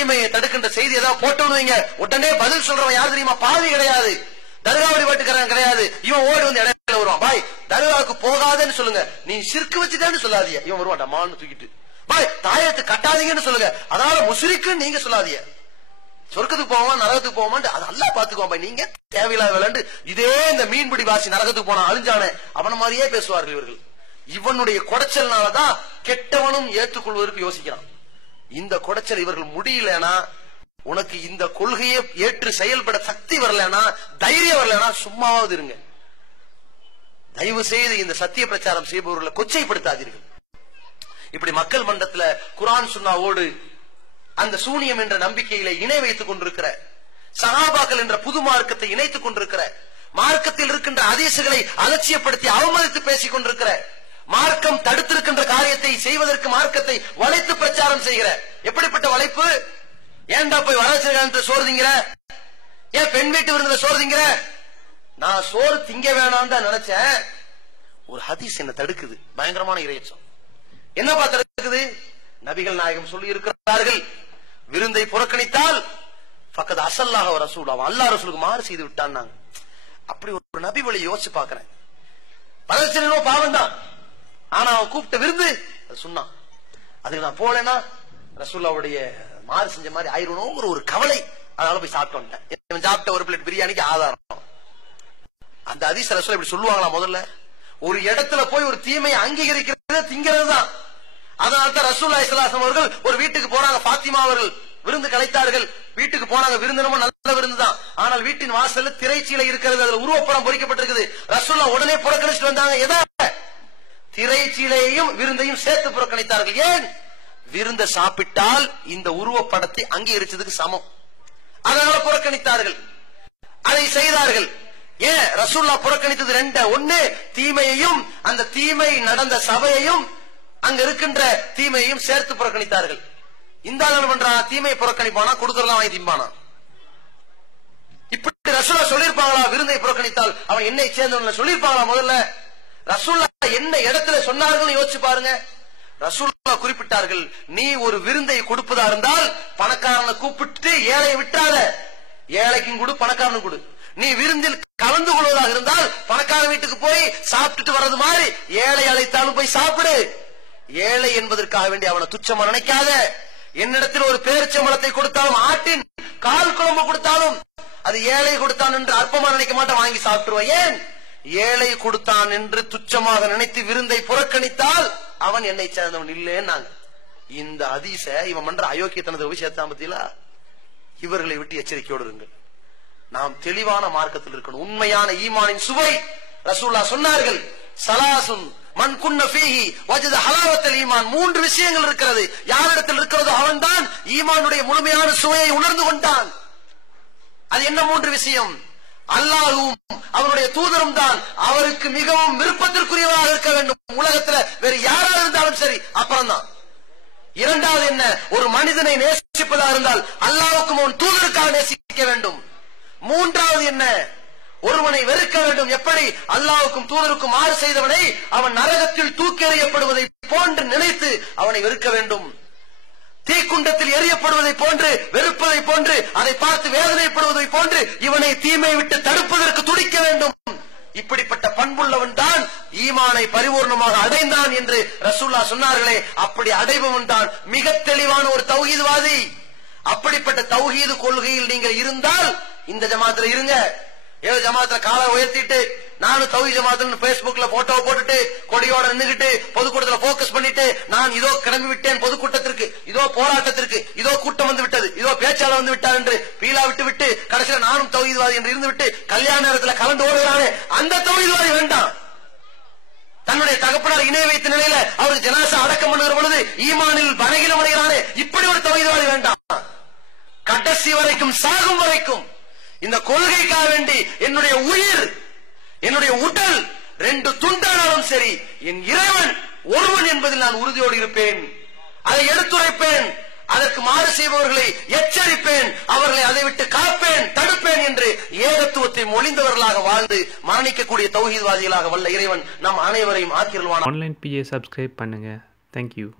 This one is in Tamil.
தீமையை தடுக்கின்ற செய்தி ஏதாவது போட்டோம்னு வைங்க. உடனே பதில் சொல்றவன் யார் தெரியுமா? பாவி கிடையாது. தர்கா வழிபாட்டுக்காரன் கிடையாது. இவன் ஓடி வந்து இடையில வருவான். பாய் தர்காவுக்கு போகாதேன்னு சொல்லுங்க. நீ சிற்கு வச்சுட்டேன்னு சொல்லாதீங்க. இவன் வருவான் டமான்னு தூக்கிட்டு. பாய் தாயத்து கட்டாதீங்கன்னு சொல்லுங்க. அதனால முஸ்லிக்குன்னு நீங்க சொல்லாதீங்க. சொர்க்கத்துக்கு போவான் நரகத்துக்கு போவான் அது அல்லா பாத்துக்குவான் பாய். நீங்க தேவையில்லாத விளையாண்டு இதே இந்த மீன்பிடி வாசி நரகத்துக்கு போனா அழிஞ்சானே. அவன மாதிரியே பேசுவார்கள் இவர்கள். இவனுடைய குடைச்சல்னாலதான் கெட்டவனும் ஏற்றுக்கொள்வதற்கு யோசிக்கிறான். இந்த குடைச்சல் இவர்கள் முடியலனா உனக்கு இந்த கொள்கையை ஏற்று செயல்பட சக்தி வரலனா தைரியம் வரலனா சும்மாவது இருங்க. தயவு செய்து இந்த சத்திய பிரச்சாரம் செய்பவர்களை கொச்சைப்படுத்தாதீர்கள். இப்படி மக்கள் மன்றத்துல குரான் சுன்னாவோடு அந்த சூனியம் என்ற நம்பிக்கையில இணை வைத்துக் கொண்டிருக்கிற சகாபாக்கள் என்ற புது மார்க்கத்தை இணைத்துக் கொண்டிருக்கிற மார்க்கத்தில் இருக்கின்ற அதிசுகளை அலட்சியப்படுத்தி அவமதித்து பேசிக் கொண்டிருக்கிற மார்க்கம் தடுத்திருக்கின்ற காரியத்தை செய்வதற்கு மார்க்கத்தை வளைத்து பிரச்சாரம் செய்கிற. எப்படிப்பட்ட வளைப்பு? ஏன்டா போய் வரட்சி சோறு திங்கிற ஏன் பெண் வீட்டு விருந்துல சோறு திங்கிற நான் சோறு திங்க வேணாம் தான் நினைச்சேன். ஒரு ஹதீஸ் என்ன தடுக்குது. பயங்கரமான இறையச்சம் என்னப்பா தடுக்குது? நபிகள் நாயகம் சொல்லி இருக்கிறார்கள். விருந்தை புறக்கணித்தால் பக்கத்து அசல்லாக ஒரு ரசூல். அவன் அல்லா ரசூலுக்கு மாறு செய்து விட்டான் நாங்க அப்படி ஒரு நபி வழி யோசிச்சு பாக்குறேன் பதச்சனோ பாவம் தான் கூப்பிட்ட விருந்து அது சொன்னான் அதுக்கு நான் போலேன்னா ரசூல்லாவுடைய மாறு செஞ்ச மாதிரி ஆயிரணுங்கிற ஒரு கவலை அதனால போய் சாப்பிட்டு வந்துட்டேன். சாப்பிட்ட ஒரு பிளேட் பிரியாணிக்கு ஆதாரம். அந்த அதிச ரசூல் இப்படி சொல்லுவாங்களா முதல்ல? ஒரு இடத்துல போய் ஒரு தீமையை அங்கீகரிக்கிறது திங்கிறது தான். அதனால்தான் ரசூல்லா இஸ்லாசம் அவர்கள் ஒரு வீட்டுக்கு போறாங்க பாத்திமா அவர்கள். விருந்து கலைத்தார்கள். வீட்டுக்கு போனாங்க விருந்தினமும் நல்ல விருந்து தான். ஆனால் வீட்டின் வாசல்ல திரைச்சீலை இருக்கிறது அதுல உருவப்படம் பொறிக்கப்பட்டிருக்குது. ரசூல்லா உடனே புறக்கணிச்சுட்டு வந்தாங்க. எதா திரைச்சீலையையும் விருந்தையும் சேர்த்து புறக்கணித்தார்கள். ஏன்? விருந்த சாப்பிட்டால் இந்த உருவப்படத்தை அங்கீகரிச்சதுக்கு சமம். அதனால புறக்கணித்தார்கள். அதை செய்தார்கள். ஏன்? ரசூல்லா புறக்கணித்தது ரெண்ட? ஒண்ணு தீமையையும் அந்த தீமை நடந்த சபையையும் அங்க இருக்கின்ற தீமையையும் சேர்த்து புறக்கணித்தார்கள். இந்த ஆள் பண்றா? தீமையை புறக்கணிப்பானா? கொடுக்கறதா வாங்கி திம்பானா? இப்படி ரசூலா சொல்லிருப்பாங்களா விருந்தை புறக்கணித்தால் அவன் என்னை சேர்ந்தவன் சொல்லியிருப்பாங்களா? முதல்ல ரசூல்லா என்ன இடத்துல சொன்னார்கள் யோசிச்சு பாருங்க. ரசூல்லா குறிப்பிட்டார்கள் நீ ஒரு விருந்தை கொடுப்பதா இருந்தால் பணக்காரனை கூப்பிட்டு ஏழை விட்டாத. ஏழைக்கும் கொடு பணக்காரனும் கொடு. நீ விருந்தில் கலந்து கொள்வதாக இருந்தால் பணக்கார வீட்டுக்கு போய் சாப்பிட்டுட்டு வர்றது மாதிரி ஏழை அழைத்தாலும் போய் சாப்பிடு. ஏழை என்பதற்காக வேண்டி அவனை துச்சமா நினைக்காத. என்னிடத்தில் ஒரு பேரிச்சம்பளத்தை கொடுத்தாலும் ஆட்டின் கால் குழம்பு கொடுத்தாலும் அது ஏழை கொடுத்தான் என்று அற்பமா நினைக்க மாட்டேன் வாங்கி சாப்பிட்டுருவேன். ஏன்? ஏழை கொடுத்தான் என்று துச்சமாக நினைத்து விருந்தை புறக்கணித்தால் அவன் என்னை சேர்ந்தவன் இல்லைன்னாங்க. இந்த அதிச இவன் பண்ற அயோக்கியத்தனது விஷயத்தான் பத்தியில? இவர்களை விட்டு எச்சரிக்கையோடு இருங்கள். நாம் தெளிவான மார்க்கத்தில் இருக்கணும். உண்மையான ஈமானின் சுவை ரசூல்லா சொன்னார்கள். சலாசுன் மண் குன்ன ஃபீஹி வஜத ஹலாவத்தல் ஈமான். மூன்று விஷயங்கள் இருக்கிறது. யாரிடத்தில் இருக்கிறதோ அவன்தான் ஈமானுடைய முழுமையான சுவையை உணர்ந்து கொண்டான். அது என்ன மூன்று விஷயம்? அல்லாவும் அவருடைய தூதரும் தான் அவருக்கு மிகவும் விருப்பத்திற்குரியவராக இருக்க வேண்டும். உலகத்துல வேறு யாராக இருந்தாலும் சரி அப்புறம் தான் இரண்டாவது என்ன? ஒரு மனிதனை நேசிப்பதா இருந்தால் அல்லாவுக்கும் அவன் தூதருக்காக நேசிக்க வேண்டும். மூன்றாவது என்ன? ஒருவனை வெறுக்க வேண்டும். எப்படி? அல்லாவுக்கும் தூதருக்கும் மாறு செய்தவனை அவன் நரகத்தில் தூக்கி எறியப்படுவதை போன்று நினைத்து அவனை வெறுக்க வேண்டும். தீக்குண்டத்தில் எரியப்படுவதை போன்று வெறுப்பதை போன்று அதை பார்த்து வேதனைப்படுவதை போன்று இவனை தீமை விட்டு தடுப்பதற்கு துடிக்க வேண்டும். இப்படிப்பட்ட பண்புள்ளவன் தான் ஈமானை பரிபூர்ணமாக அடைந்தான் என்று ரசூல்லா சொன்னார்களே அப்படி அடைபவன் தான் மிக தெளிவான ஒரு தௌஹீதுவாதி. அப்படிப்பட்ட தௌஹீது கொள்கையில் நீங்கள் இருந்தால் இந்த ஜமாத்துல இருங்க. ஏதோ ஜமாத்துல காலை உயர்த்திட்டு நானும் தௌஹி ஜமாத்துன்னு பேஸ்புக்ல போட்டோ போட்டுட்டு கொடியோட நின்னுகிட்டு பொதுக்கூட்டத்துல போக்கஸ் பண்ணிட்டு நான் இதோ கிளம்பி விட்டேன் பொதுக்கூட்டத்திற்கு இதோ போராட்டத்திற்கு இதோ கூட்டம் வந்து விட்டது இதோ பேச்சாளர் வந்து விட்டார் என்று பீலா விட்டு விட்டு கடைசியில நானும் தௌஹீதுவாதி என்று இருந்து விட்டு கல்யாண நேரத்தில் கலந்து ஓடுகிறானே அந்த தௌஹீதுவாதி வேண்டாம். தன்னுடைய தகப்பனார் இணை வைத்த நிலையில அவருக்கு ஜனாசா அடக்கம் பண்ணுகிற பொழுது ஈமானில் பனகிலம் அடைகிறானே இப்படி ஒரு தௌஹீதுவாதி வேண்டாம். கடைசி வரைக்கும் சாகும் வரைக்கும் இந்த கொள்கைக்காக வேண்டி என்னுடைய உயிர் என்னுடைய உடல் ரெண்டு துண்டானாலும் சரி என் இறைவன் ஒருவன் என்பதில் நான் உறுதியோடு இருப்பேன். அதை எடுத்துரைப்பேன். அதற்கு மாறு செய்பவர்களை எச்சரிப்பேன். அவர்களை அதை விட்டு காப்பேன் தடுப்பேன் என்று ஏகத்துவத்தை மொழிந்தவர்களாக வாழ்ந்து மரணிக்கக்கூடிய தௌஹீத்வாதிகளாக வல்ல இறைவன் நம் அனைவரையும் ஆக்கிரல்வான் ஆன்லைன் பிஏ சப்ஸ்கிரைப் பண்ணுங்க. Thank you